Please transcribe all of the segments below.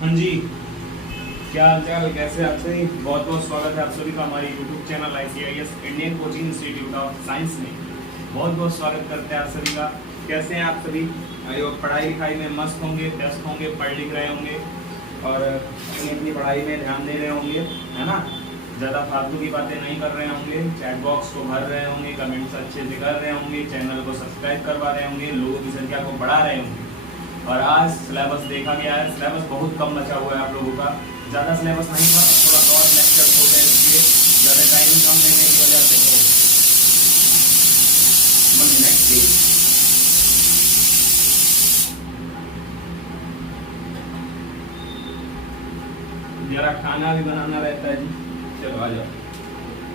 हाँ जी, क्या हाल चाल, कैसे आप सभी। बहुत बहुत स्वागत है आप सभी का हमारे YouTube channel ICIS Indian coaching institute of science में। बहुत बहुत स्वागत करते हैं आप सभी का। कैसे हैं आप सभी। पढ़ाई लिखाई में मस्त होंगे, व्यस्त होंगे, पढ़ लिख रहे होंगे और अपनी पढ़ाई में ध्यान दे रहे होंगे, है ना। ज़्यादा फालतू की बातें नहीं कर रहे होंगे, चैट बॉक्स को भर रहे होंगे, कमेंट्स अच्छे से कर रहे होंगे, चैनल को सब्सक्राइब करवा रहे होंगे, लोगों की संख्या को बढ़ा रहे होंगे। और आज सिलेबस देखा गया है, सिलेबस बहुत कम बचा हुआ है आप लोगों का। ज़्यादा सिलेबस नहीं था, थोड़ा शॉर्ट लेक्चर हो गए, इसलिए ज़्यादा टाइम कम देने की वजह से नेक्स्ट डे। जरा खाना भी बनाना रहता है जी। चलो आ जाओ।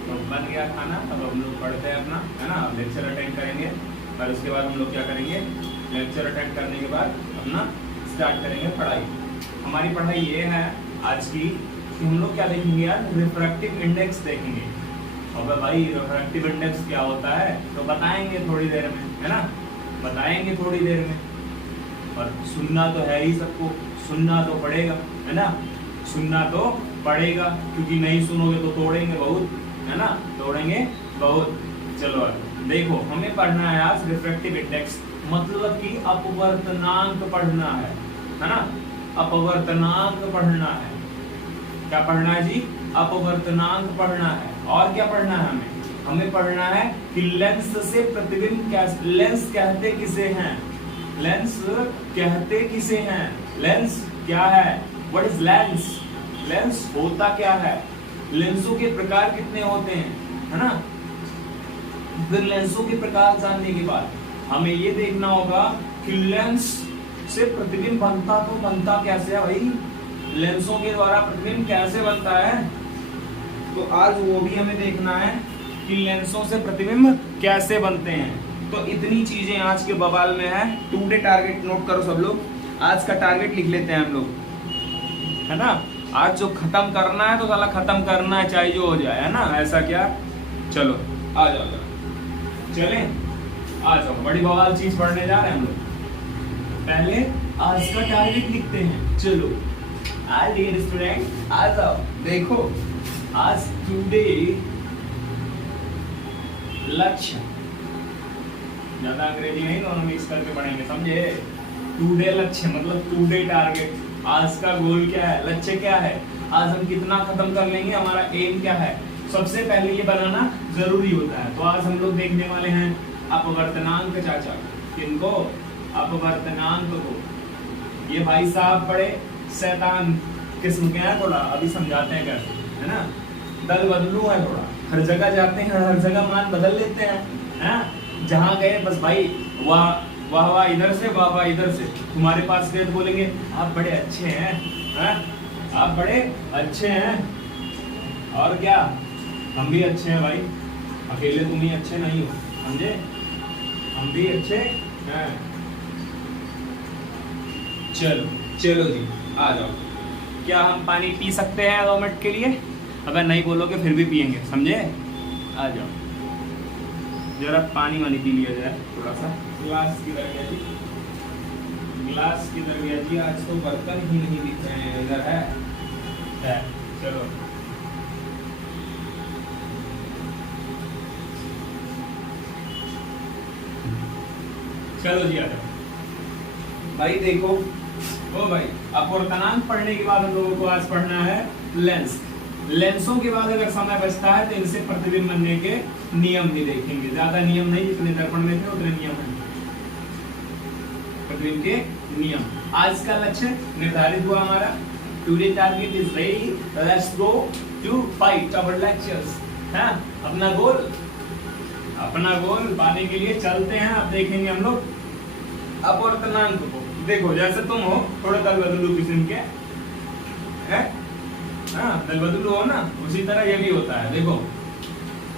तो बन गया खाना, अब हम लोग पढ़ते हैं अपना, है ना। लेक्चर अटेंड करेंगे और उसके बाद हम लोग क्या करेंगे, लेक्चर अटेंड करने के बाद अपना स्टार्ट करेंगे पढ़ाई। हमारी पढ़ाई ये है आज की कि हम लोग क्या देखेंगे यार, रिफ्रैक्टिव इंडेक्स देखेंगे। और भाई रिफ्रैक्टिव इंडेक्स क्या होता है तो बताएंगे थोड़ी देर में, है ना, बताएंगे थोड़ी देर में। और सुनना तो है ही सबको, सुनना तो पड़ेगा, है ना, सुनना तो पड़ेगा, क्योंकि नहीं सुनोगे तो तोड़ेंगे बहुत, है ना, तोड़ेंगे बहुत। चलो देखो, हमें पढ़ना है आज रिफ्रैक्टिव इंडेक्स, मतलब कि अपवर्तनांक पढ़ना है ना। अपवर्तनांक पढ़ना है। क्या पढ़ना है जी, अपवर्तनांक पढ़ना है। और क्या पढ़ना है हमें पढ़ना है कि लेंस से प्रतिबिंब क्या, लेंस कहते किसे हैं, लेंस कहते किसे हैं, लेंस क्या है, व्हाट इज लेंस, लेंस होता क्या है, लेंसों के प्रकार कितने होते हैं, है ना। फिर लेंसों के प्रकार जानने के बाद हमें ये देखना होगा कि लेंस से प्रतिबिंब बनता तो बनता कैसे है भाई, लेंसों के द्वारा प्रतिबिंब कैसे बनता है। तो आज वो भी हमें देखना है कि लेंसों से प्रतिबिंब कैसे बनते हैं। तो इतनी चीजें आज के बवाल में है। टुडे टारगेट नोट करो सब लोग, आज का टारगेट लिख लेते हैं हम लोग, है ना। आज जो खत्म करना है तो साला खत्म करना है, चाहे जो हो जाए, है ना। ऐसा क्या, चलो आ जाओ, चले आ जाओ। बड़ी बवाल चीज पढ़ने जा रहे हैं हम लोग। पहले आज का टारगेट लिखते हैं। चलो डियर स्टूडेंट आ जाओ। देखो आज टुडे लक्ष्य, ज्यादा अंग्रेजी नहीं, दोनों मिक्स करके पढ़ेंगे, समझे। टुडे लक्ष्य मतलब टुडे टारगेट, आज का गोल क्या है, लक्ष्य क्या है, आज हम कितना खत्म कर लेंगे, हमारा एम क्या है। सबसे पहले ये बनाना जरूरी होता है। तो आज हम लोग देखने वाले हैं अपवर्तनांक चाचा। किनको, अपवर्तनांक को। ये भाई साहब बड़े शैतान किस्म के हैं, थोड़ा अभी समझाते हैं कैसे, है ना। दल बदलू है थोड़ा, हर जगह जाते हैं, हर जगह मान बदल लेते हैं, जहाँ गए बस भाई वाह वाह वाह इधर से, वाह वाह इधर से। तुम्हारे पास गए तो बोलेंगे आप बड़े अच्छे हैं, आप बड़े अच्छे हैं। और क्या, हम भी अच्छे हैं भाई, अकेले तुम ही अच्छे नहीं हो, समझे, हम भी अच्छे हैं। चलो चलो जी आ जाओ। क्या हम पानी पी सकते हैं 2 मिनट के लिए, अगर नहीं बोलोगे फिर भी पियेंगे, समझे। आ जाओ, जरा पानी वानी पी लिया जाए थोड़ा सा। ग्लास किधर गया जी, ग्लास किधर गया जी, आज तो बर्तन ही नहीं दिख रहे हैं। इधर है, चलो चलो जी आ जाओ भाई। देखो ओ भाई, अपवर्तनांक पढ़ने के बाद हम लोगों को आज पढ़ना है लेंस। लेंसों के बाद अगर समय बचता है तो इनसे प्रतिबिंब बनने के नियम भी देखेंगे। ज्यादा नियम नहीं, जितने दर्पण में थे उतने नियम हैं, प्रतिबिंब के नियम। आज का लक्ष्य निर्धारित हुआ हमारा। Today target is ready, let's go to fight our lectures. है अपना गोल, अपना गोल पाने के लिए चलते हैं। अब देखेंगे हम लोग अपवर्तनांक को। देखो जैसे तुम हो थोड़े दल बदलू किस्म के, दल बदलू हो ना, उसी तरह ये भी होता है। देखो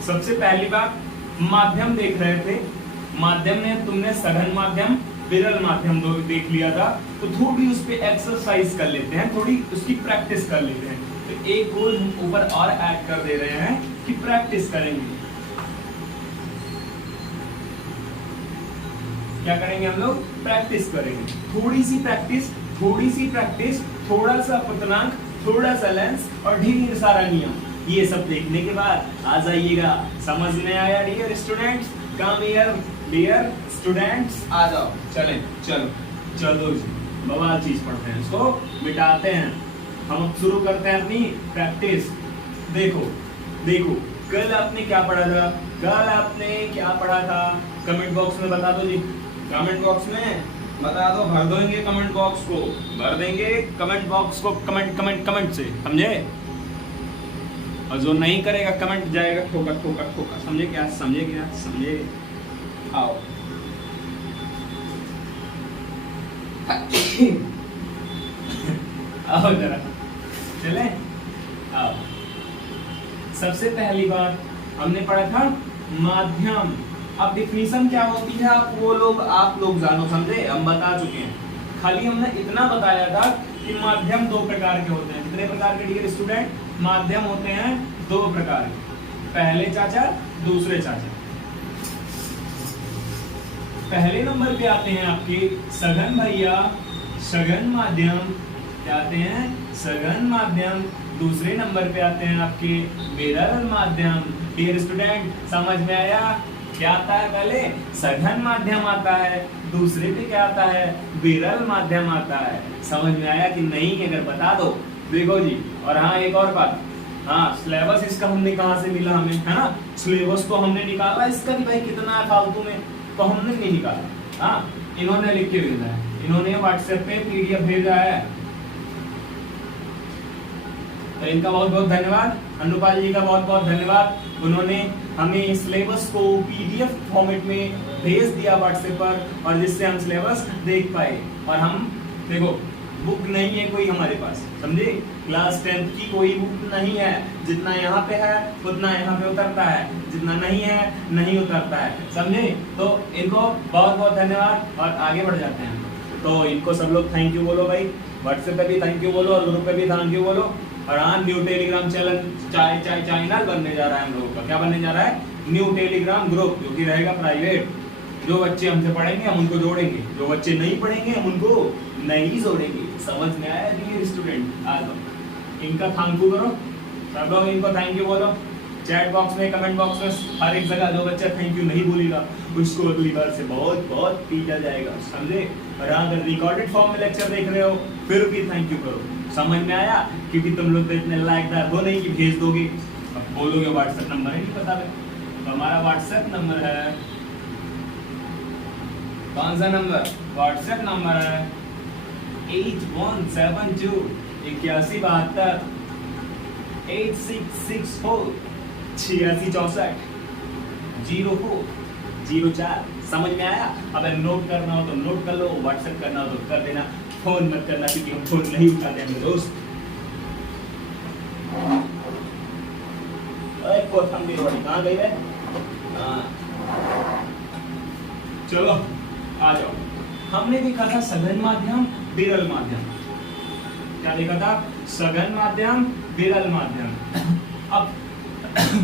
सबसे पहली बात, माध्यम देख रहे थे। माध्यम में तुमने सघन माध्यम, विरल माध्यम दो देख लिया था, तो थोड़ी उस पे एक्सरसाइज कर लेते हैं, थोड़ी उसकी प्रैक्टिस कर लेते हैं। तो एक गोल हम ऊपर और ऐड कर दे रहे हैं कि प्रैक्टिस करेंगे। क्या करेंगे हम लोग, प्रैक्टिस करेंगे। थोड़ी सी प्रैक्टिस, थोड़ी सी प्रैक्टिस थोड़ा सा अपतनांक, थोड़ा सा लेंस और ढेर सारा नियम, ये सब देखने के बाद आ जाइएगा। समझ में आया dear students? Come here dear students, आ जाओ। चलें, चलो चलो जी, बवाल चीज पढ़ते हैं, इसको मिटाते हैं। हम अब शुरू करते हैं अपनी प्रैक्टिस। देखो देखो, कल आपने क्या पढ़ा था? कल आपने क्या पढ़ा था? कमेंट बॉक्स में बता दो जी, कमेंट बॉक्स में बता दो, भर देंगे कमेंट बॉक्स को, भर देंगे कमेंट बॉक्स को, कमेंट कमेंट कमेंट से, समझे? और जो नहीं करेगा कमेंट जाएगा ठोका ठोका ठोका, समझे क्या? समझे क्या? समझे? आओ आओ जरा, चले आओ। सबसे पहली बात हमने पढ़ा था माध्यम। अब डिफिनीशन क्या होती है आप लोग जानो, समझे? हम बता चुके हैं, खाली हमने इतना बताया था कि माध्यम दो प्रकार के होते हैं। कितने प्रकार के डियर स्टूडेंट? माध्यम होते हैं दो प्रकार के, पहले चाचा, दूसरे चाचा। पहले नंबर पे आते हैं आपके सघन भैया, सघन माध्यम, क्या आते हैं? सघन माध्यम। दूसरे नंबर पे आते हैं आपके विरल माध्यम। डियर स्टूडेंट, समझ में आया? क्या आता है? पहले सघन माध्यम आता है, दूसरे पे क्या आता है? विरल माध्यम आता है। समझ में आया कि नहीं? अगर बता दो। देखो जी, और हाँ एक और बात, हाँ सिलेबस इसका हमने कहाँ से मिला हमें, है ना? सिलेबस तो हमने निकाला इसका भी भाई कितना है फालतू में, तो हमने नहीं निकाला। हाँ, इन्होंने लिख के भेजा है, इन्होंने व्हाट्सएप पे पीडीएफ भेजा है, तो इनका बहुत बहुत धन्यवाद। अनुपाल जी का बहुत बहुत धन्यवाद, उन्होंने हमें सिलेबस को पीडीएफ फॉर्मेट में भेज दिया व्हाट्सएप पर, और जिससे हम सिलेबस देख पाए। और हम देखो, बुक नहीं है कोई हमारे पास, समझे? क्लास 10th की कोई बुक नहीं है, जितना यहाँ पे है उतना यहाँ पे उतरता है, जितना नहीं है नहीं उतरता है, समझे? तो इनको बहुत बहुत धन्यवाद, और आगे बढ़ जाते हैं। तो इनको सब लोग थैंक यू बोलो भाई, व्हाट्सएप पे भी थैंक यू बोलो और ग्रुप पे भी थैंक यू बोलो। और हाँ, न्यू टेलीग्राम चैनल बनने जा रहा है हम लोगों का। क्या बनने जा रहा है? न्यू टेलीग्राम ग्रुप, जो कि रहेगा प्राइवेट। जो बच्चे हमसे पढ़ेंगे हम उनको जोड़ेंगे, जो बच्चे नहीं पढ़ेंगे हम उनको नहीं जोड़ेंगे। समझ में आया डियर स्टूडेंट? आ जाओ, इनका थैंक यू करो, सब लोग इनको थैंक यू बोलो। चैट बॉक्स में, कमेंट बॉक्स में, हर एक जगह जो बच्चा थैंक यू नहीं बोलेगा उसको अगली बार से बहुत बहुत पीटा जाएगा, समझे? और अगर रिकॉर्डेड फॉर्म में लेक्चर देख रहे हो फिर भी थैंक यू करो। समझ में आया? क्योंकि तुम लोग तो इतने लायकदार हो नहीं कि भेज दोगे, अब बोलोगे व्हाट्सएप नंबर है नहीं पता है। तो हमारा व्हाट्सएप नंबर है, कौन सा नंबर? व्हाट्सएप नंबर है 8172 8172 8664 8664 0404। समझ में आया? अगर नोट करना हो तो नोट कर लो, व्हाट्सएप करना हो तो कर देना, फोन मत करना क्योंकि हम फोन नहीं उठाते हैं मेरे दोस्त। कहाँ गई है? चलो आ जाओ। हमने देखा था सघन माध्यम, विरल माध्यम। क्या देखा था? सघन माध्यम, विरल माध्यम। अब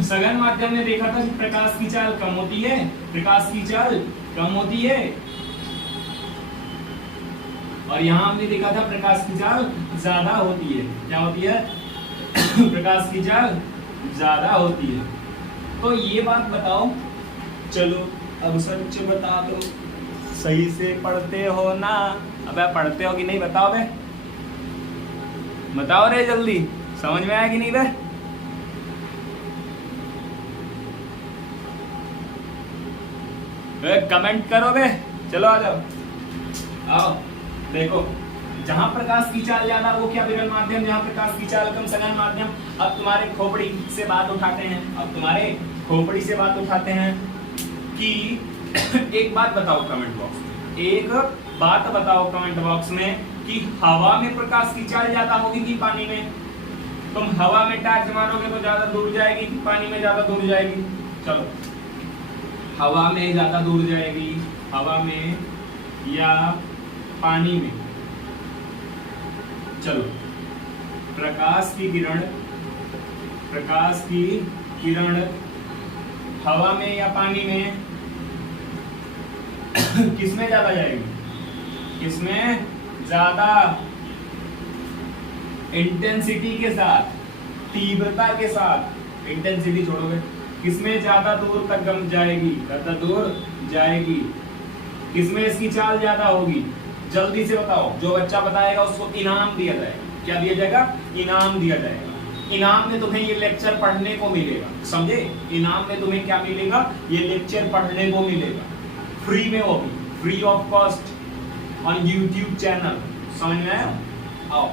सघन माध्यम में देखा था कि प्रकाश की चाल कम होती है, प्रकाश की चाल कम होती है, और यहां हमने देखा था प्रकाश की चाल ज्यादा होती है। क्या होती है? प्रकाश की चाल ज्यादा होती है। तो ये बात बताओ, चलो अब सच बता दो, सही से पढ़ते हो ना? अबे पढ़ते हो कि नहीं बताओ बे, बताओ रे जल्दी, समझ में आया कि नहीं बे? कमेंट करो बे, चलो आ जाओ, आओ। देखो, जहां प्रकाश की चाल ज्यादा वो क्या? विरल माध्यम, जहां प्रकाश की चाल कम सघन माध्यम। अब तुम्हारे खोपड़ी से बात उठाते हैं, अब तुम्हारे खोपड़ी से बात उठाते हैं कि एक बात बताओ कमेंट बॉक्स में, एक बात बताओ कमेंट बॉक्स में कि हवा में प्रकाश की चाल ज्यादा होगी कि पानी में? तुम हवा में टॉर्च मारोगे तो ज्यादा दूर जाएगी कि पानी में ज्यादा दूर जाएगी? चलो, हवा में ज्यादा दूर जाएगी, हवा में या पानी में? चलो, प्रकाश की किरण हवा में या पानी में किसमें ज्यादा जाएगी? किसमें ज्यादा? इंटेंसिटी के साथ, तीव्रता के साथ, इंटेंसिटी छोड़ोगे, किसमें ज्यादा दूर तक गम जाएगी, ज्यादा दूर जाएगी, किसमें इसकी चाल ज्यादा होगी, जल्दी से बताओ। जो बच्चा बताएगा उसको इनाम दिया जाएगा। क्या दिया जाएगा? इनाम दिया जाएगा। इनाम में तुम्हें ये लेक्चर पढ़ने को मिलेगा, समझे? इनाम में तुम्हें क्या मिलेगा? ये लेक्चर पढ़ने को मिलेगा, फ्री में, वो भी free of cost on YouTube channel. समझ में आया? आओ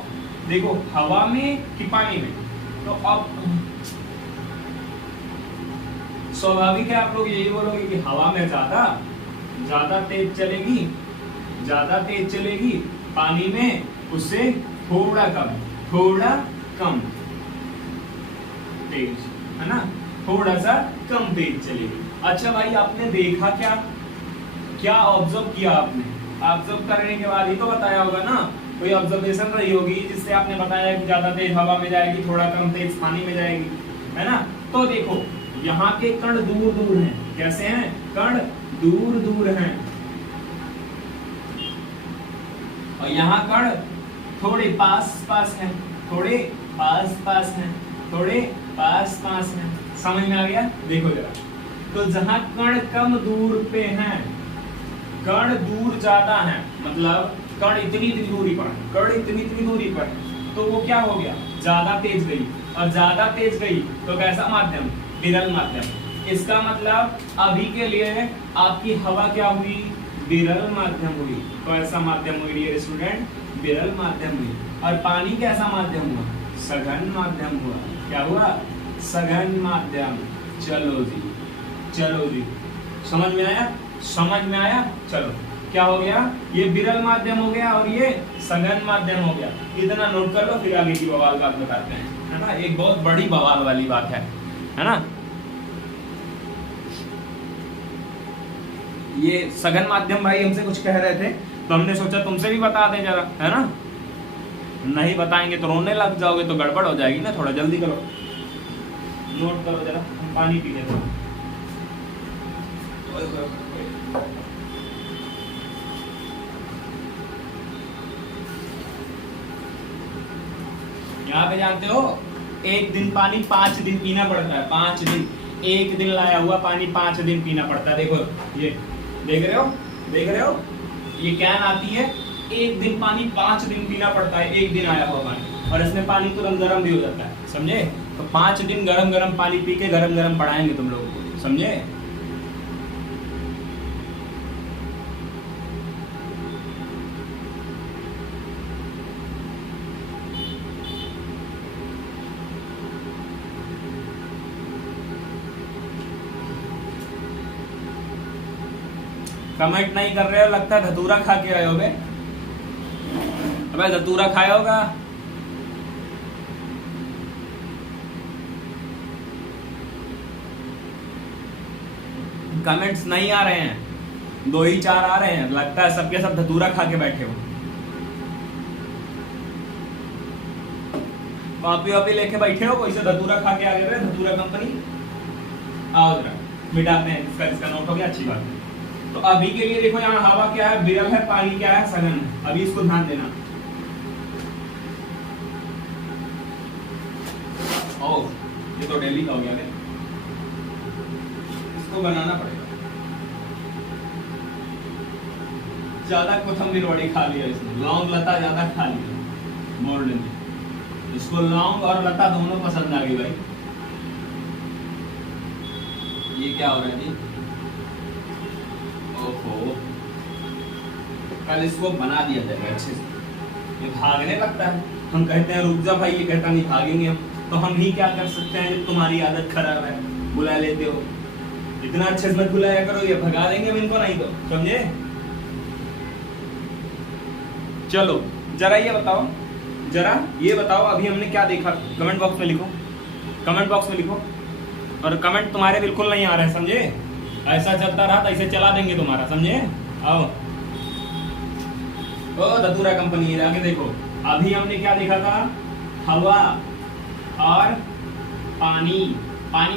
देखो, हवा में कि पानी में? तो अब स्वाभाविक है आप लोग यही बोलोगे कि हवा में ज्यादा तेज चलेगी, ज्यादा तेज चलेगी, पानी में उससे थोड़ा कम तेज, है ना? थोड़ा सा कम तेज चलेगी। अच्छा भाई, आपने देखा क्या ऑब्जर्व किया आपने? ऑब्जर्व करने के बाद ही तो बताया होगा ना, कोई ऑब्जर्वेशन रही होगी जिससे आपने बताया कि ज्यादा तेज हवा में जाएगी, थोड़ा कम तेज पानी में जाएगी, है ना? तो देखो, यहाँ के कण दूर दूर हैं। कैसे हैं? कण दूर दूर हैं, और यहाँ कण थोड़े पास पास हैं, थोड़े पास पास हैं, थोड़े पास पास हैं। समझ में आ गया? देखो जरा, तो जहां कण कम दूर पे हैं, कण दूर ज्यादा हैं, मतलब कण इतनी दूरी पर, तो वो क्या हो गया? ज्यादा तेज गई, और ज्यादा तेज गई तो कैसा माध्यम? विरल माध्यम। इसका मतलब अभी के लिए आपकी हवा क्या हुई? विरल माध्यम हुई। तो ऐसा माध्यम हुई डियर स्टूडेंट, विरल माध्यम हुई। और पानी कैसा माध्यम हुआ? सघन माध्यम हुआ। क्या हुआ? सघन माध्यम। चलो जी, समझ में आया? चलो, क्या हो गया? ये विरल माध्यम हो गया और ये सघन माध्यम हो गया। इतना नोट कर लो, फिर आगे की बवाल बात बताते हैं, है ना? एक बहुत बड़ी बवाल वाली बात है ना? ये सघन माध्यम भाई हमसे कुछ कह रहे थे, तो हमने सोचा तुमसे भी बता दें जरा, है ना? नहीं बताएंगे तो रोने लग जाओगे, तो गड़बड़ हो जाएगी ना। थोड़ा जल्दी करो, नोट करो जरा, हम पानी पी लेते हैं। यहाँ पे जानते हो, एक दिन पानी 5 दिन पीना पड़ता है। 5 दिन, एक दिन लाया हुआ पानी 5 दिन पीना पड़ता है। देखो ये देख रहे हो, ये कैन आती है, एक दिन पानी 5 दिन पीना पड़ता है, एक दिन आया हुआ पानी, और इसमें पानी तुरंत गर्म भी हो जाता है, समझे? तो 5 दिन गरम पानी पी के गरम पढ़ाएंगे तुम लोगों को, समझे? कमेंट नहीं कर रहे हो, लगता है धतूरा खा के आए होगे। अबे धतूरा खाया होगा। कमेंट्स नहीं आ रहे हैं, 2 ही 4 आ रहे हैं। लगता है सबके सब धतूरा खा के बैठे हो। कॉपी लेके बैठे हो, कोई से धतूरा खा के आ गए। धतूरा कंपनी आओ जरा, मिटाते हैं। इसका नोट हो गया, अच्छी बात है। तो अभी के लिए देखो, यहाँ हवा क्या है? विरल है, पानी क्या है? सघन है। अभी इसको ध्यान देना। ये तो डेली का हो गया, इसको बनाना पड़ेगा। ज्यादा कोथंबीर वड़ी खा लिया इसने, लौंग लता ज्यादा खा लिया मोल्ड ने। इसको लौंग और लता दोनों पसंद आ गई भाई। ये क्या हो रहा है जी? ओहो, कल इसको बना दिया जाएगा अच्छे से। ये भागने लगता है, हम कहते हैं रुक जा भाई, ये कहता नहीं भागेंगे हम। तो हम ही क्या कर सकते हैं जब तुम्हारी आदत खराब है, बुला लेते हो। इतना अच्छे से मत बुलाया करो, ये भगा देंगे इनको, नहीं तो, समझे? चलो जरा ये बताओ अभी हमने क्या देखा। कमेंट बॉक्स में लिखो, और कमेंट तुम्हारे बिल्कुल नहीं आ रहे, समझे? ऐसा चलता रहा तो ऐसे चला देंगे तुम्हारा, समझे? आओ, ओ धतूरा कंपनी, आगे देखो। अभी हमने क्या देखा था? हवा और पानी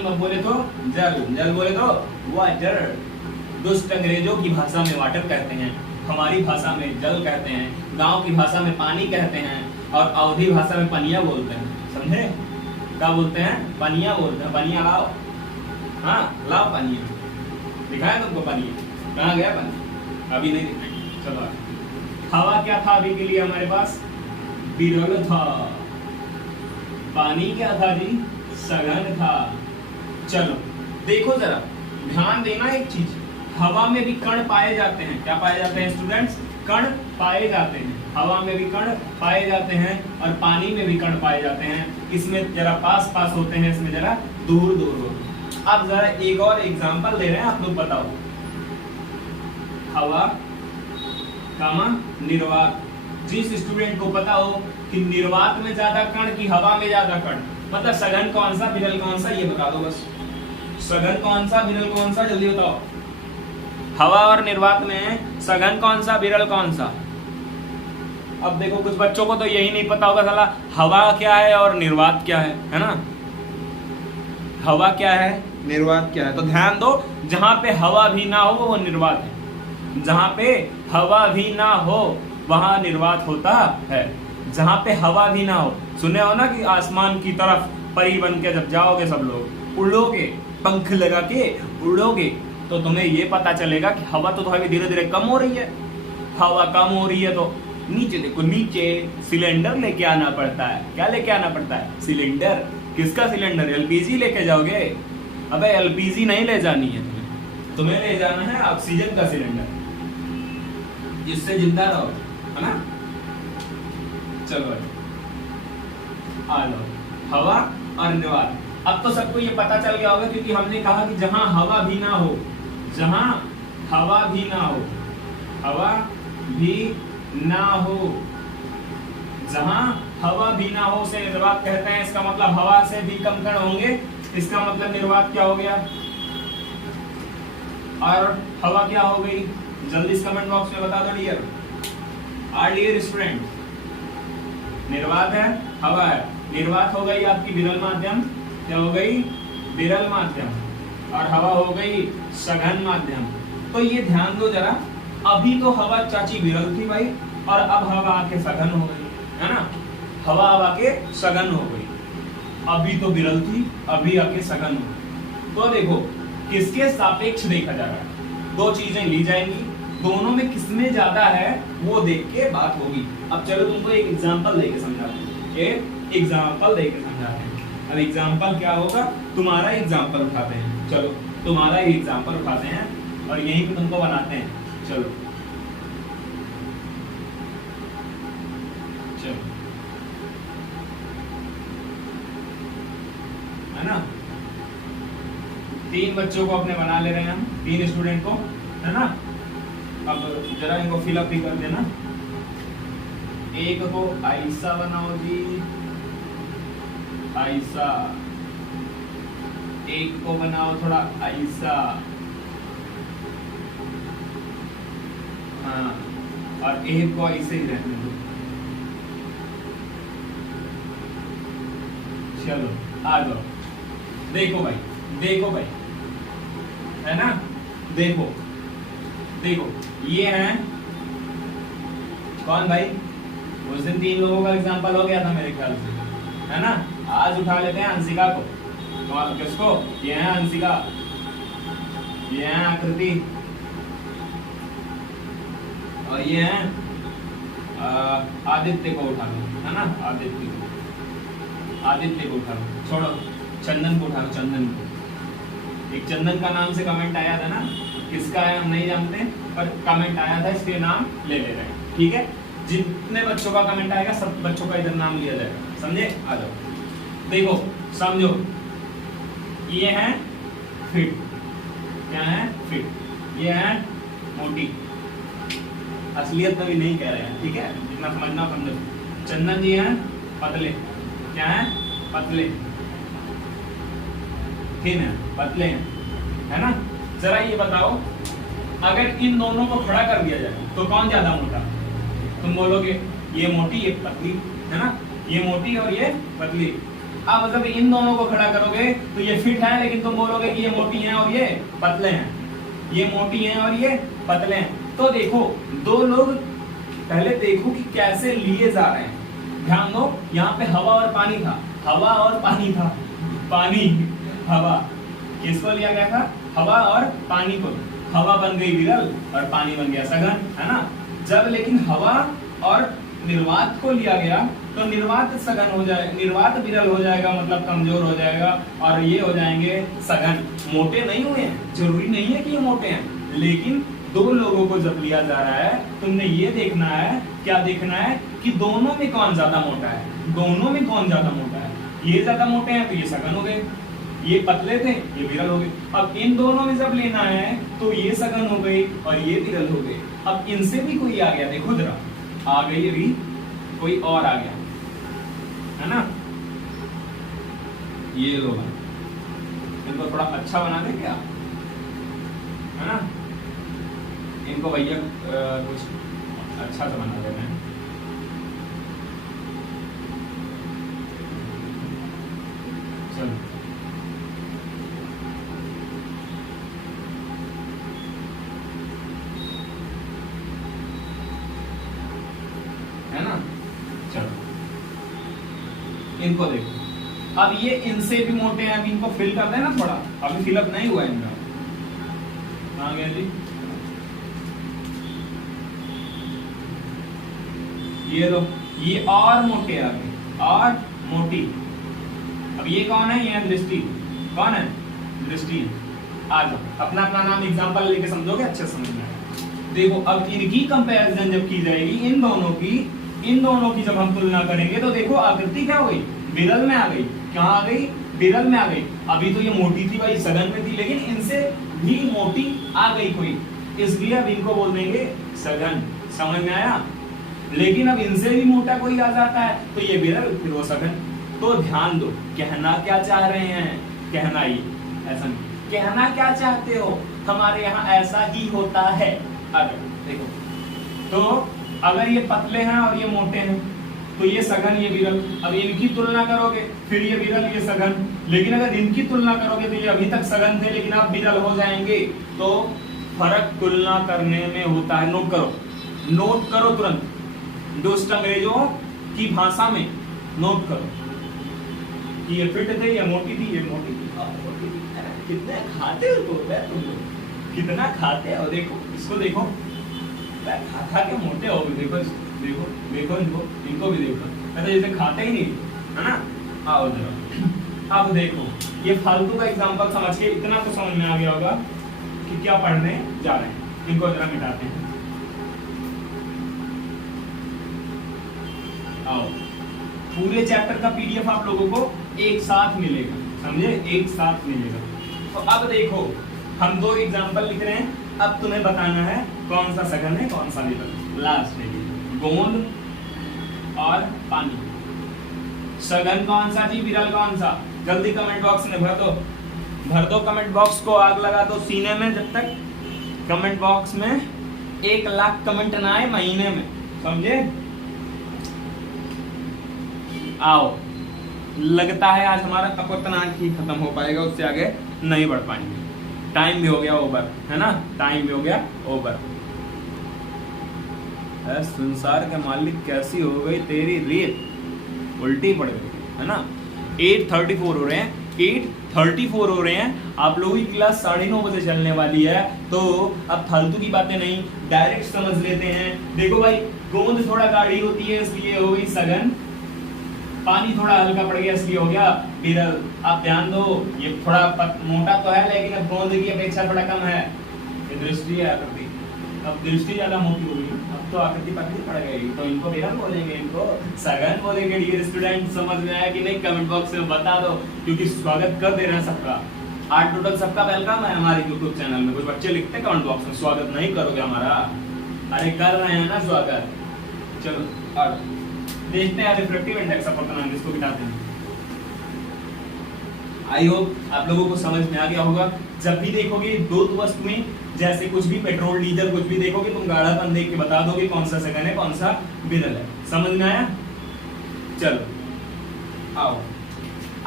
मत बोले तो जल बोले तो वाटर। दुष्ट अंग्रेजों की भाषा में वाटर कहते हैं, हमारी भाषा में जल कहते हैं, गांव की भाषा में पानी कहते हैं, और अवधी भाषा में पनिया बोलते हैं, समझे? क्या बोलते हैं? पनिया बोलते हैं। पनिया लाओ, हाँ लाओ पनिया। दिखाया तुमको पनिया? कहाँ गया पनिया? अभी नहीं दिखाई। चलो हवा क्या था अभी के लिए हमारे पास? विरल था। पानी क्या था जी? सघन था। चलो देखो जरा, ध्यान देना एक चीज, हवा में भी कण पाए जाते हैं। क्या पाए जाते हैं स्टूडेंट्स? कण पाए जाते हैं। हवा में भी कण पाए जाते हैं और पानी में भी कण पाए जाते हैं। इसमें जरा पास पास होते हैं, इसमें जरा दूर दूर होते हैं। अब जरा एक और एग्जांपल ले रहे हैं, आप लोग बताओ। हवा कामा निर्वात। जिस स्टूडेंट को पता हो कि निर्वात में ज्यादा कण की हवा में ज्यादा कण, मतलब सघन कौन सा विरल कौन सा, ये बता दो बस। सघन कौन सा विरल कौन सा, जल्दी बताओ। हवा और निर्वात में सघन कौन सा विरल कौन सा? अब देखो कुछ बच्चों को तो यही नहीं पता होगा साला हवा क्या है और निर्वात क्या है ना? हवा क्या है, निर्वात क्या है? तो ध्यान दो, जहां पे हवा भी ना हो वो निर्वात है। जहां पे हवा भी ना हो वहां निर्वात होता है। जहां पे हवा भी ना हो, सुने हो ना कि आसमान की तरफ परी बन के जब जाओगे सब लोग, उड़ोगे, पंख लगा के उड़ोगे, तो तुम्हें ये पता चलेगा कि हवा तो अभी धीरे धीरे कम हो रही है। हवा कम हो रही है तो नीचे देखो, नीचे सिलेंडर लेके आना पड़ता है। क्या लेके आना पड़ता है? सिलेंडर। किसका सिलेंडर? एलपीजी लेके जाओगे? अबे एलपीजी नहीं ले जानी है तुम्हें ले जाना है ऑक्सीजन का सिलेंडर, जिससे जिंदा रहो, है ना? चलो आ लो, हवा और निर्वात। अब तो सबको ये पता चल गया होगा, क्योंकि हमने कहा कि जहां हवा भी ना हो, जहां हवा भी ना हो, हवा भी ना हो, जहां हवा भी ना हो उसे निर्वात कहते हैं। इसका मतलब हवा से भी कम कण होंगे, इसका मतलब निर्वात क्या हो गया? और हवा क्या हो गई? जल्दी इस कमेंट बॉक्स में बता दो डियर। डियर स्टूडेंट, निर्वात है, हवा है। निर्वात हो गई आपकी विरल माध्यम, क्या हो गई? विरल माध्यम। और हवा हो गई सघन माध्यम। तो ये ध्यान दो जरा, अभी तो हवा चाची विरल थी भाई, और अब हवा आके सघन हो गई, है ना? हवा अब आके सघन हो गई। अभी तो विरल थी, अभी आके सघन हो गई। तो देखो किसके सापेक्ष देखा जा रहा है, दो चीजें ली जाएंगी, दोनों में किसमें ज्यादा है वो देख के बात होगी। अब चलो तुमको एक एग्जांपल देके समझाते हैं, एक एग्जांपल देके समझाते हैं। अब एग्जांपल क्या होगा? तुम्हारा एग्जांपल उठाते हैं। चलो तुम्हारा ही एग्जांपल उठाते हैं और यहीं पे तुमको बनाते हैं। चलो चलो, है ना? 3 बच्चों को अपने बना ले रहे हैं हम, 3 स्टूडेंट को, है ना? अब जरा इनको फिलअप भी कर देना। एक को आयशा बनाओ जी, आयशा। एक को बनाओ थोड़ा आयशा, हाँ, और एक को ऐसे ही रहने दो। चलो आ जाओ। देखो भाई, देखो भाई, है ना? देखो देखो, ये हैं कौन भाई? उस दिन 3 लोगों का एग्जांपल हो गया था मेरे ख्याल से, है ना? आज उठा लेते हैं अंशिका को। तो किसको? ये है अंशिका, ये है आकृति, और ये है आदित्य को उठा लो, है ना? आदित्य को उठा लो, छोड़ो चंदन को उठा लो, चंदन को। एक चंदन का नाम से कमेंट आया था ना, किसका है हम नहीं जानते, पर कमेंट आया था, इसके नाम ले ले रहे हैं, ठीक है? जितने बच्चों का कमेंट आएगा सब बच्चों का इधर नाम लिया जाएगा, समझे? आ जाओ, देखो समझो, ये है फिट, क्या है? फिट। ये है मोटी, असलियत में भी नहीं कह रहे हैं, ठीक है? जितना समझना समझो। चंदन जी हैं पतले, क्या है? पतले, थिन है, पतले हैं, है ना? जरा ये बताओ, अगर इन दोनों को खड़ा कर दिया जाए तो कौन ज्यादा मोटा? तुम बोलोगे ये मोटी ये पतली, है ना? ये मोटी और ये पतली। अब मतलब इन दोनों को खड़ा करोगे तो ये फिट है, लेकिन तुम बोलोगे कि ये मोटी हैं और ये पतले हैं। ये मोटी हैं और ये पतले हैं। तो देखो, दो लोग, पहले देखो कि कैसे लिए जा रहे हैं। ध्यान दो, यहाँ पे हवा और पानी था, हवा और पानी था, पानी हवा, किसको लिया गया था? हवा और पानी को। हवा बन गई विरल और पानी बन गया सघन, है ना। जब लेकिन हवा और निर्वात को लिया गया तो निर्वात सघन हो जाए, निर्वात विरल हो जाएगा, मतलब कमजोर हो जाएगा, और ये हो जाएंगे सघन। मोटे नहीं हुए हैं, जरूरी नहीं है कि ये मोटे हैं, लेकिन दो लोगों को जब लिया जा रहा है, तुमने ये देखना है, क्या देखना है कि दोनों में कौन ज्यादा मोटा है, दोनों में कौन ज्यादा मोटा है। ये ज्यादा मोटे हैं तो ये सघन हो गए, ये पतले थे ये विरल हो गए। अब इन दोनों में जब लेना है तो ये सघन हो गई और ये विरल हो गए। अब इनसे भी कोई आ गया, देखो जरा, आ गई अभी कोई और आ गया, है ना। ये लोग इनको थोड़ा अच्छा बना दे क्या, है ना, इनको भैया कुछ अच्छा सा बना देना है। चलो है ना, चलो इनको देखो। अब ये इनसे भी मोटे हैं, अभी इनको फिल कर देना थोड़ा, अभी फिलअप नहीं हुआ इनका। कहाँ गया जी, ये लो, ये और मोटे आ गए और मोटी। अब ये कौन है? ये है दृष्टि। कौन है? दृष्टि। आ जाओ, अपना अपना नाम एग्जांपल लेके समझोगे, अच्छे समझ में आएगा। देखो अब इनकी कंपैरिजन जब की जाएगी, इन दोनों की जब हम तुलना करेंगे तो देखो आकृति क्या हो गई, विरल में आ गई। कहाँ आ गई? विरल में आ गई। अभी तो ये मोटी थी भाई, सघन में थी, लेकिन इनसे भी मोटी आ गई कोई, इसलिए अब इनको बोल देंगे सघन। समझ में आया? लेकिन अब इनसे भी मोटा कोई आ जाता है तो ये विरल, फिर वो सघन। तो ध्यान दो, कहना क्या चाह रहे हैं, कहना ये ऐसा नहीं, कहना क्या चाहते हो, हमारे यहाँ ऐसा ही होता है। अगर देखो, तो अगर ये पतले हैं और ये मोटे हैं तो ये सघन ये विरल। अब इनकी तुलना करोगे फिर ये विरल ये सघन, लेकिन अगर इनकी तुलना करोगे तो ये अभी तक सघन थे लेकिन अब विरल हो जाएंगे। तो फर्क तुलना करने में होता है। नोट करो तुरंत, दुष्ट अंग्रेजों की भाषा में नोट करो कि ये फिट थे, ये मोटी थी, ये मोटी थी, कितने खाते हो तुम लोग, कितना खाते हो। देखो इसको देखो, खा खा के मोटे हो गए। देखो देखो देखो इनको भी देखो, ऐसा जैसे खाते ही नहीं, है ना। आओ जरा, अब देखो ये फालतू का एग्जांपल समझ के इतना तो समझ में आ गया होगा कि क्या पढ़ने जा रहे हैं। इनको जरा मिटाते हैं। आओ, पूरे चैप्टर का पीडीएफ आप लोगों को एक साथ मिलेगा, समझे, एक साथ मिलेगा। तो अब देखो हम दो एग्जांपल लिख रहे हैं, अब तुम्हें बताना है कौन सा सघन है कौन सा विरल। लास्ट है गोंद और पानी। सघन कौन सा जी, विरल कौन सा? जल्दी कमेंट बॉक्स में भर दो कमेंट बॉक्स को, आग लगा दो सीने में। जब तक कमेंट बॉक्स में 1 लाख कमेंट ना आए महीने में, समझे। आओ, लगता है आज हमारा अपतनाट ही खत्म हो पाएगा, उससे आगे नहीं बढ़ पाएंगे। टाइम भी हो गया ओवर, है ना, टाइम भी हो गया ओवर। संसार के मालिक कैसी हो गई तेरी रेत, उल्टी पड़ गई, है ना। 8:34 हो रहे हैं, 8:34 हो रहे हैं। आप लोगों की क्लास 9:30 बजे चलने वाली है, तो अब फालतू की बातें नहीं, डायरेक्ट समझ लेते हैं। देखो भाई, गोंद थोड़ा गाढ़ी होती है इसलिए हो गई सघन, पानी थोड़ा हल्का पड़ गया इसलिए हो गया विरल। आप ध्यान दो, ये थोड़ा मोटा तो है लेकिन अब गोंद की अपेक्षा थोड़ा कम है। ये दृष्टि है, आकृति, अब दृष्टि ज्यादा मोटी हो गई, अब तो आकृति पतली पड़ गई, तो इनको विरल बोलेंगे, इनको सघन बोलेंगे। डियर स्टूडेंट, समझ में आया कि नहीं? कमेंट बॉक्स में बता दो, क्योंकि स्वागत कर दे रहे हैं सबका। आज टोटल सबका वेलकम है हमारे यूट्यूब चैनल में। कुछ बच्चे लिखते हैं कमेंट बॉक्स में स्वागत नहीं करोगे हमारा, अरे कर रहे हैं ना स्वागत। चलो और देखते हैं रिफ्रैक्टिव इंडेक्स ऑफ अपतनांक, इसको गिनाते हैं। आई होप आप लोगों को समझ में आ गया होगा। जब भी देखोगे दो वस्तुएं, जैसे कुछ भी पेट्रोल डीजल कुछ भी देखोगे, तुम गाढ़ापन देख के बता दोगे कौन सा सघन है कौन सा विरल है। समझ में आया? चलो आओ,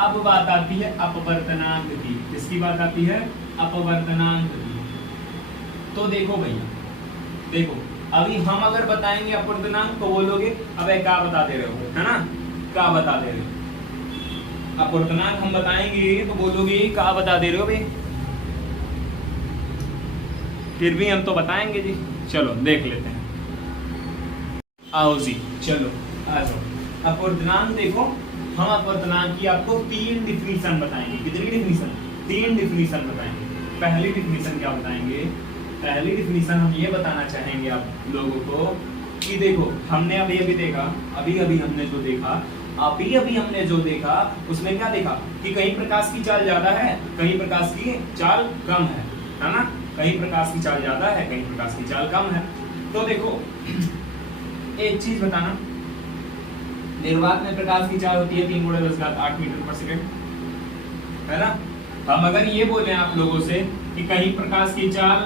अब बात आती है अपवर्तनांक की। किसकी बात आती है? अपवर्तनांक की। तो देखो भैया, देखो अभी हम अगर बताएंगे अपूर्णांक तो बोलोगे अबे क्या बता दे रहे हो, है ना, क्या बता दे रहे हो। अपूर्णांक हम बताएंगे तो बोलोगे क्या बता दे रहे हो भाई, फिर भी हम तो बताएंगे जी। चलो देख लेते हैं, आओ जी, चलो आ जाओ। अपूर्णांक देखो, हम अपूर्णांक की आपको 3 डिफिनीशन बताएंगे। कितनी डिफिनीशन? 3 डिफिनीशन बताएंगे। पहली डिफिनीशन क्या बताएंगे? पहली डिफिनीशन हम ये बताना चाहेंगे आप लोगों को कि देखो हमने अभी अभी देखा, अभी अभी हमने जो देखा उसमें क्या देखा कि कहीं प्रकाश की चाल ज्यादा है, कहीं प्रकाश की चाल कम है ना। कहीं प्रकाश की चाल ज्यादा है, कहीं प्रकाश की चाल कम है। तो देखो एक चीज बताना, निर्वात में प्रकाश की चाल होती है 3 × 10⁸ मीटर/सेकंड, है ना। हम अगर ये बोले आप लोगों से कि कहीं प्रकाश की चाल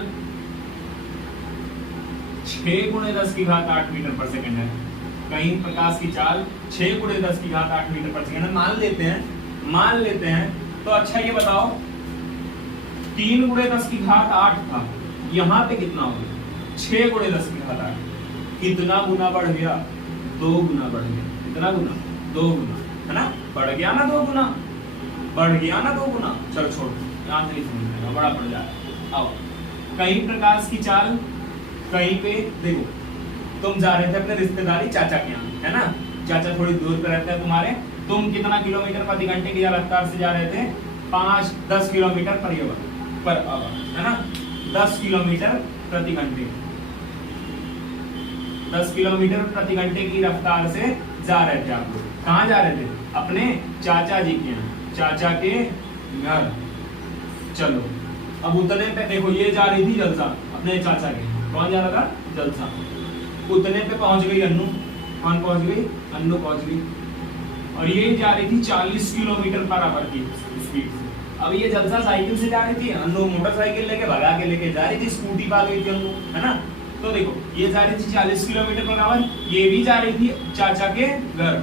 6 × 10⁸ मीटर/सेकंड है, कहीं प्रकाश की चाल 6 × 10⁸ मीटर/सेकंड है, मान लेते हैं। तो अच्छा ये बताओ 3 × 10⁸ था, यहाँ पे कितना हो गया? 6 × 10⁸ कितना गुना बढ़ गया? 2 गुना बढ़ गया। कितना गुना? 2 गुना, है ना। बढ़ गया ना 2 गुना, बढ़ गया ना 2 गुना। चलो छोड़, यहाँ से नहीं समझना, बड़ा पड़ जाएगा। आओ, कहीं प्रकाश की चाल, कहीं पे देखो तुम जा रहे थे अपने रिश्तेदारी चाचा के यहाँ, है ना। चाचा थोड़ी दूर पे रहते हैं तुम्हारे, तुम कितना किलोमीटर प्रति घंटे की रफ्तार से जा रहे थे? 5-10 किलोमीटर पर आवर, है ना। 10 किलोमीटर प्रति घंटे, 10 किलोमीटर प्रति घंटे की रफ्तार से जा रहे थे आप लोग। कहाँ जा रहे थे? अपने चाचा जी के यहाँ, चाचा के घर। चलो अब उतने पे देखो ये जा रही थी जलसा अपने चाचा के। कौन जा रहा था? जलसा। उतने पे पहुंच गई अन्नू। कौन पहुंच गई? अन्नू पहुंच गई। और ये जा रही थी 40 किलोमीटर पर आवर की स्पीड से। अब ये जलसा साइकिल से जा रही थी, अन्नू मोटरसाइकिल लेके भगा के लेके जा रही थी, स्कूटी पा गई थी अन्नू, है ना। तो देखो ये जा रही थी 40 किलोमीटर पर आवर, ये भी जा रही थी चाचा के घर।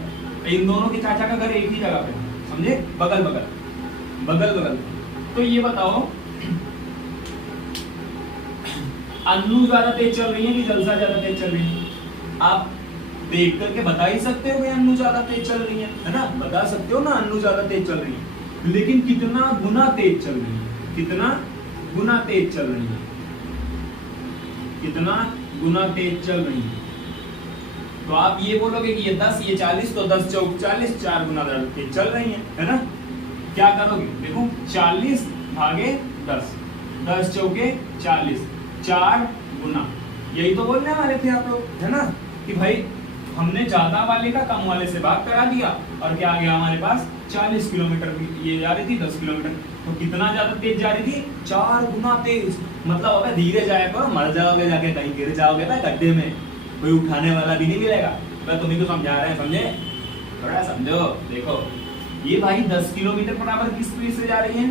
इन दोनों के चाचा का घर एक ही जगह पे, समझे, बगल बगल। तो ये बताओ अन्नू ज्यादा तेज चल रही है कि जलसा ज्यादा तेज चल रही है? आप देख करके बता ही सकते हो कि अन्नू ज्यादा तेज चल रही है ना। बता सकते हो ना अन्नू ज्यादा तेज चल रही है, लेकिन कितना गुना तेज चल रही है? कितना गुना तेज चल रही है? कितना गुना तेज चल रही है? तो आप ये बोलोगे कि ये 10 ये 40, तो 10 चौक 40, 4 गुना तेज चल रही है ना। क्या करोगे? देखो 40 भागे 10, 10 चौके 40, 4 गुना। यही तो बोलने वाले थे आप लोग, है ना, कि भाई हमने ज्यादा वाले का कम वाले से भाग करा दिया और क्या आ गया हमारे पास? 40 किलोमीटर ये जा रही थी 10 किलोमीटर। तो कितना ज्यादा तेज जा रही थी? 4 गुना तेज। मतलब अबे धीरे जाया करो, मर जाओगे जाके, कहीं गिर जाओगे ना गड्ढे में, कोई उठाने वाला भी नहीं मिलेगा। तो तुम्हें तो समझा रहे हैं, समझे, थोड़ा समझो। देखो ये भाई 10 किलोमीटर पर आवर की स्पीड से जा रही है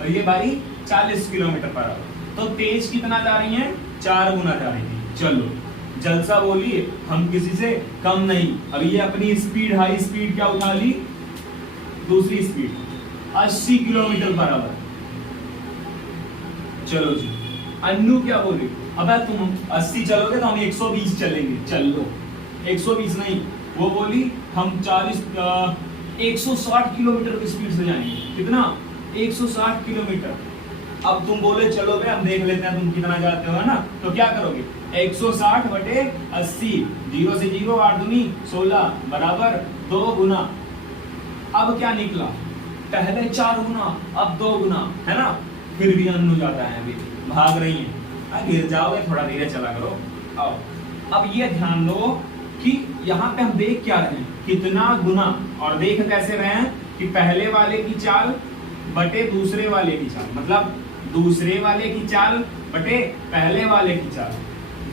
और ये भाई 40 किलोमीटर पर आवर। तो तेज कितना जा रही है? 4 गुना जा रही थी। चलो जलसा बोलिए हम किसी से कम नहीं। अब ये अपनी स्पीड, हाई स्पीड क्या उठा ली? दूसरी स्पीड 80 किलोमीटर पर आवर। चलो जी, अन्नू क्या बोली? अब तुम 80 चलोगे तो हम 120 चलेंगे। चलो 120 नहीं, वो बोली हम 160 किलोमीटर की स्पीड से जाएंगे। कितना? 160 किलोमीटर। अब तुम बोले चलो बे हम देख लेते हैं तुम कितना जाते हो, है ना। तो क्या करोगे? 160 बटे 80, 0 से 0, 8 दूनी 16 बराबर 2 गुना। अब क्या निकला? पहले 4 गुना, अब 2 गुना, है ना। फिर भी अन्नू जाता है, अभी भाग रही है। गिर जाओगे, थोड़ा धीरे चला करो। आओ अब ये ध्यान दो कि यहाँ पे हम देख क्या रहे हैं? कितना गुना। और देख कैसे रहे हैं कि पहले वाले की चाल बटे दूसरे वाले की चाल, मतलब दूसरे वाले की चाल बटे पहले वाले की चाल,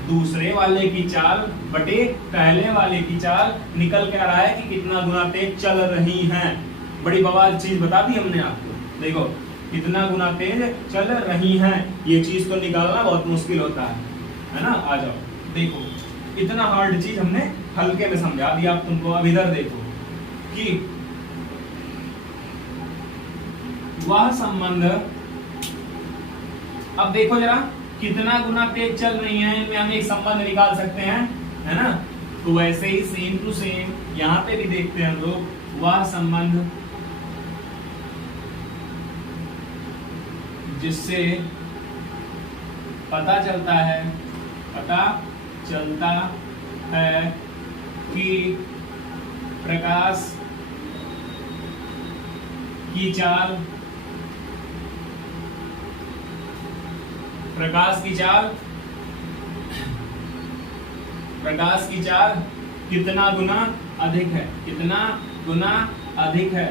दूसरे वाले की चाल बटे पहले वाले की चाल। निकल के आ रहा है कि कितना गुना तेज चल रही हैं। बड़ी बवाल चीज बता दी हमने आपको। देखो कितना गुना तेज चल रही हैं, ये चीज तो निकालना बहुत मुश्किल होता है ना। आ जाओ, देखो इतना हार्ड चीज हमने हल्के में समझा दिया आप तुमको। अब इधर देखो कि वह संबंध, अब देखो जरा कितना गुना तेज चल रही हैं, इनमें हम एक संबंध निकाल सकते हैं, है ना। तो वैसे ही सेम टू सेम यहाँ पे भी देखते हैं हम लोग वह संबंध जिससे पता चलता है कि प्रकाश की चाल कितना गुना अधिक है,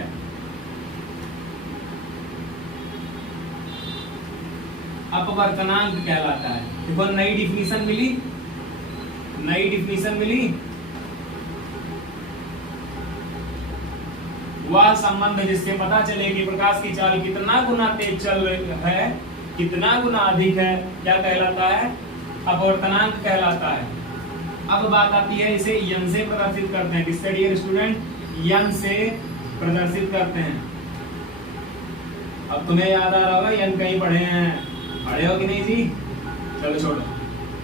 अपवर्तनांक कहलाता है। देखो नई डिफिनीशन मिली, वह संबंध जिससे पता चले कि प्रकाश की चाल कितना गुना तेज चल रही है, कितना गुना अधिक है, क्या कहलाता है, अपवर्तनांक कहलाता है। अब बात आती है इसे यन से प्रदर्शित करते हैं। किससे डियर स्टूडेंट? यन से प्रदर्शित करते हैं। अब तुम्हें याद आ रहा होगा यन कहीं पढ़े हो कि नहीं जी? चलो छोड़ो,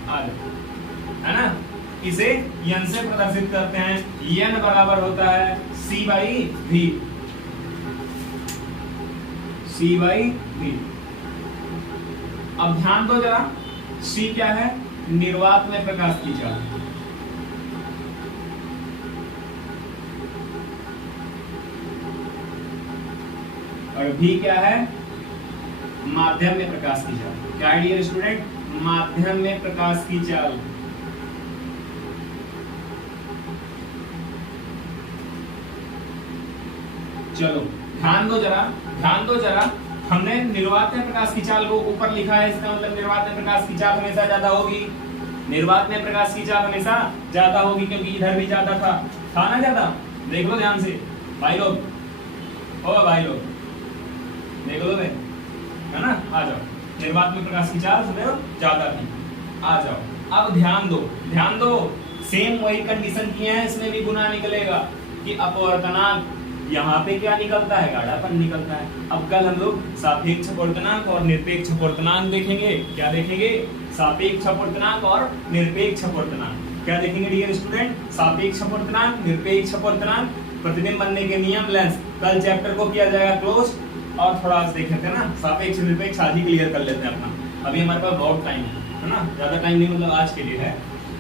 आ जाओ, है ना। इसे यन से प्रदर्शित करते हैं। यन बराबर होता है C बाई V। अब ध्यान दो जरा, C क्या है? निर्वात में प्रकाश की चाल। और V क्या है? माध्यम में प्रकाश की चाल। क्या है डियर स्टूडेंट? माध्यम में प्रकाश की चाल। चलो ध्यान दो जरा, हमने निर्वात में प्रकाश की चाल को ऊपर लिखा है, इसका मतलब निर्वात में प्रकाश की चाल हमेशा ज्यादा होगी। निर्वात में प्रकाश की चाल हमेशा ज्यादा होगी, क्योंकि इधर भी ज्यादा था ना ज्यादा। देख लो ध्यान से भाई लोग, देख लो है ना। आ जाओ, निर्वात में प्रकाश की चाल ज्यादा थी। आ जाओ, अब ध्यान दो, सेम वही कंडीशन की है, इसमें भी गुना निकलेगा कि अपवर्तनांक यहाँ पे क्या निकलता है? गाढ़ापन निकलता है। अब कल हम लोग सापेक्ष अपवर्तनांक और निरपेक्ष अपवर्तनांक देखेंगे। क्या देखेंगे? सापेक्ष अपवर्तनांक और निरपेक्ष अपवर्तनांक। क्या देखेंगे डियर स्टूडेंट? सापेक्ष अपवर्तनांक, निरपेक्ष अपवर्तनांक, प्रतिबिंब बनने के नियम, लेंस। कल चैप्टर को किया जाएगा क्लोज, और थोड़ा आज देख लेते हैं ना, सापेक्ष निरपेक्ष आज ही क्लियर कर लेते हैं अपना। अभी हमारे पास बहुत टाइम है ना, ज्यादा टाइम नहीं, मतलब आज के लिए है,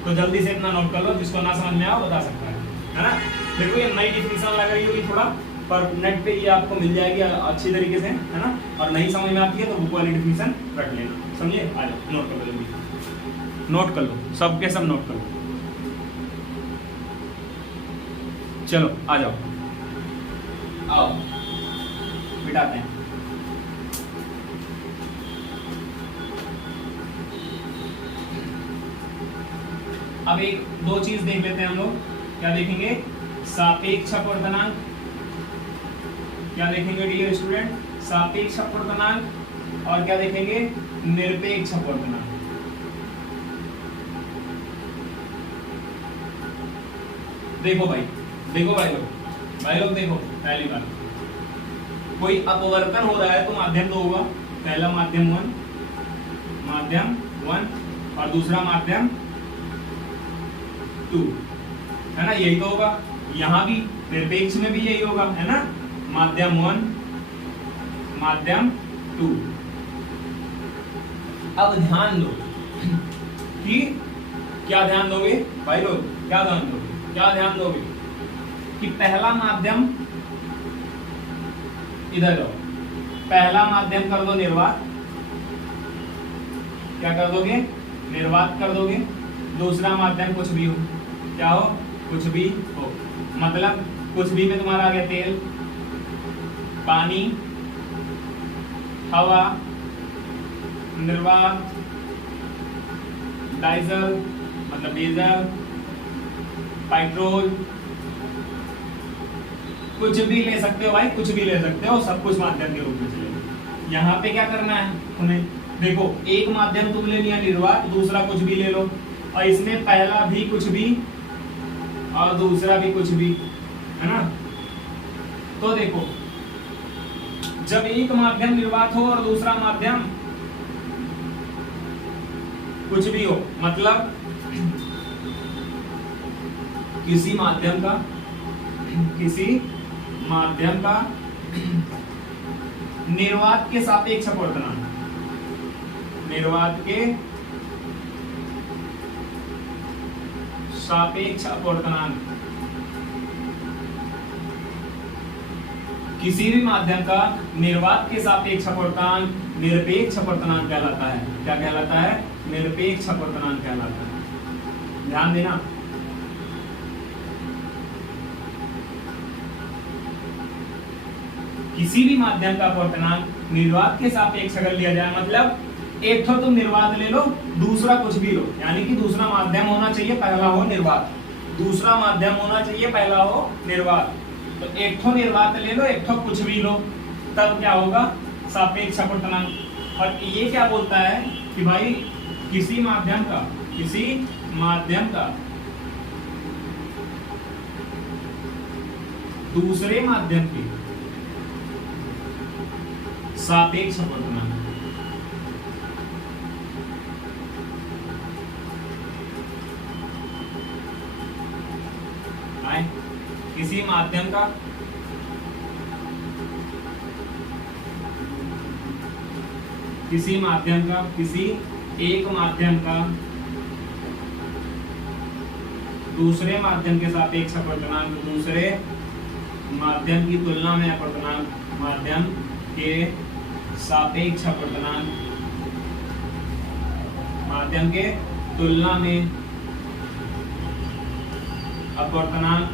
तो जल्दी से इतना नोट कर लो, जिसको ना समझ में आओ बता सकता है ना। देखो ये नई डिफिनीशन लग रही होगी थोड़ा, पर नेट पे ये आपको मिल जाएगी अच्छी तरीके से, है ना। और नहीं समझ में आती है तो बुक वाली डिफिनीशन रख लेना, समझिए। आ जाओ, नोट कर लो जल्दी, नोट कर लो, सबके सब नोट कर लो। चलो आ जाओ, आओ बिठाते हैं। अब एक दो चीज देख लेते हैं हम लोग। क्या देखेंगे? सापेक्ष अपवर्तनांक। क्या देखेंगे डियर स्टूडेंट? सापेक्ष अपवर्तनांक। और क्या देखेंगे? निरपेक्ष अपवर्तनांक। देखो भाई लोग देखो, पहली बात, कोई अपवर्तन हो रहा है तो माध्यम तो होगा। पहला माध्यम 1 और दूसरा माध्यम 2, है ना, यही तो होगा। यहाँ भी निरपेक्ष में भी यही होगा, है ना, माध्यम 1 माध्यम 2। अब ध्यान दो कि क्या ध्यान दोगे भाई लोग, क्या ध्यान दोगे कि पहला माध्यम, इधर जाओ, पहला माध्यम कर दो निर्वात। क्या कर दोगे? निर्वात कर दोगे। दूसरा माध्यम कुछ भी हो, क्या हो? कुछ भी हो, मतलब कुछ भी में तुम्हारा आ गया तेल, पानी, हवा, निर्वात, डाइजल मतलब डीजल, पेट्रोल, कुछ भी ले सकते हो भाई, कुछ भी ले सकते हो, सब कुछ माध्यम के रूप में चलेगा। यहाँ पे क्या करना है तुम्हें? देखो, एक माध्यम तुम ले लिया निर्वात, दूसरा कुछ भी ले लो, और इसमें पहला भी कुछ भी और दूसरा भी कुछ भी, है ना। तो देखो, जब एक माध्यम निर्वात हो और दूसरा माध्यम कुछ भी हो, मतलब किसी माध्यम का निर्वात के सापेक्ष अपवर्तनांक, निर्वात के सापेक्ष अपवर्तनांक, किसी भी माध्यम का निर्वात के सापेक्ष अपवर्तनांक निरपेक्ष अपवर्तनांक कहलाता है। क्या कहलाता है? निरपेक्ष अपवर्तनांक कहलाता है। ध्यान देना। किसी भी माध्यम का अपवर्तनांक निर्वात के सापेक्ष अगर लिया जाए, मतलब एक तो तुम निर्वात ले लो, दूसरा कुछ भी लो, यानी कि दूसरा माध्यम होना चाहिए, पहला हो निर्वात, दूसरा माध्यम होना चाहिए, पहला हो निर्वात। तो एक तो निर्वात ले लो, एक तो कुछ भी लो, तब क्या होगा? सापेक्ष अपवर्तनांक। और ये क्या बोलता है कि भाई किसी माध्यम का दूसरे माध्यम के सापेक्ष अपवर्तनांक, किसी माध्यम का किसी एक माध्यम का दूसरे माध्यम के सापेक्ष अपवर्तनांक, दूसरे माध्यम की तुलना में अपवर्तनांक, माध्यम के सापेक्ष अपवर्तनांक, माध्यम के तुलना में अपवर्तनांक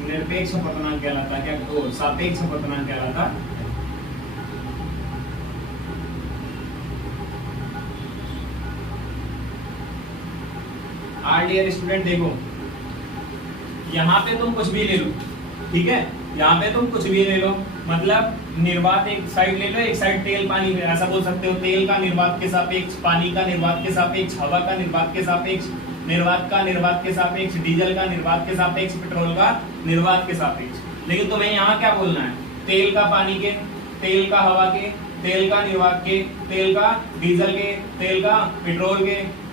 निरपेक्ष अपवर्तनांक कहलाता है। क्या? सापेक्ष अपवर्तनांक कहलाता है। डियर स्टूडेंट, देखो यहाँ पे तुम कुछ भी ले लो, ठीक है, यहाँ पे तुम कुछ भी ले लो, मतलब निर्वात एक साइड ले लो, एक साइड तेल पानी, ऐसा बोल सकते हो, तेल का निर्वात के सापेक्ष, पानी का निर्वात के सापेक्ष, हवा का निर्वात के सापेक्ष, निर्वात का निर्वात के सापेक्ष, डीजल का निर्वात के सापेक्ष, पेट्रोल का निर्वात के सापेक्ष। लेकिन तुम्हें यहाँ क्या बोलना है? तेल का पानी के, तेल का हवा के, तेल का निर्वात के, तेल का डीजल के, तेल का पेट्रोल के,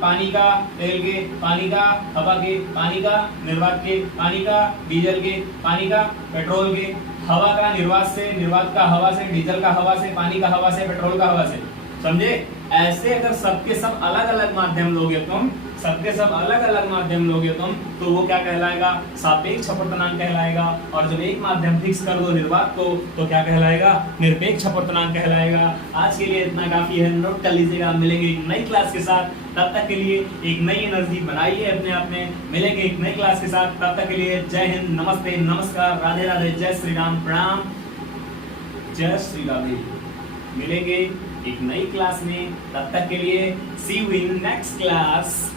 पानी का तेल के, पानी का हवा के, पानी का निर्वात के, पानी का डीजल के, पानी का पेट्रोल के, हवा का निर्वात से, निर्वात का हवा से, डीजल का हवा से, पानी का हवा से, पेट्रोल का हवा से। समझे? ऐसे अगर सबके सब अलग अलग माध्यम लोगे तुम, सबके सब अलग अलग माध्यम लोगे तुम, तो वो क्या कहलाएगा? सापेक्ष अपवर्तनांक कहलाएगा। और जब एक माध्यम फिक्स कर दो निर्वात को, तो क्या कहलाएगा? निरपेक्ष अपवर्तनांक कहलाएगा। आज के लिए इतना काफी है, नोट कर लीजिएगा। मिलेंगे एक नई क्लास के साथ, तब तक के लिए एक नई एनर्जी बनाइए अपने आप में। मिलेंगे एक नई क्लास के साथ, तब तक के लिए जय हिंद, नमस्ते, नमस्कार, राधे राधे, जय श्री राम, प्रणाम, जय श्री राधे। मिलेंगे एक नई क्लास में, तब तक के लिए सी यू इन नेक्स्ट क्लास।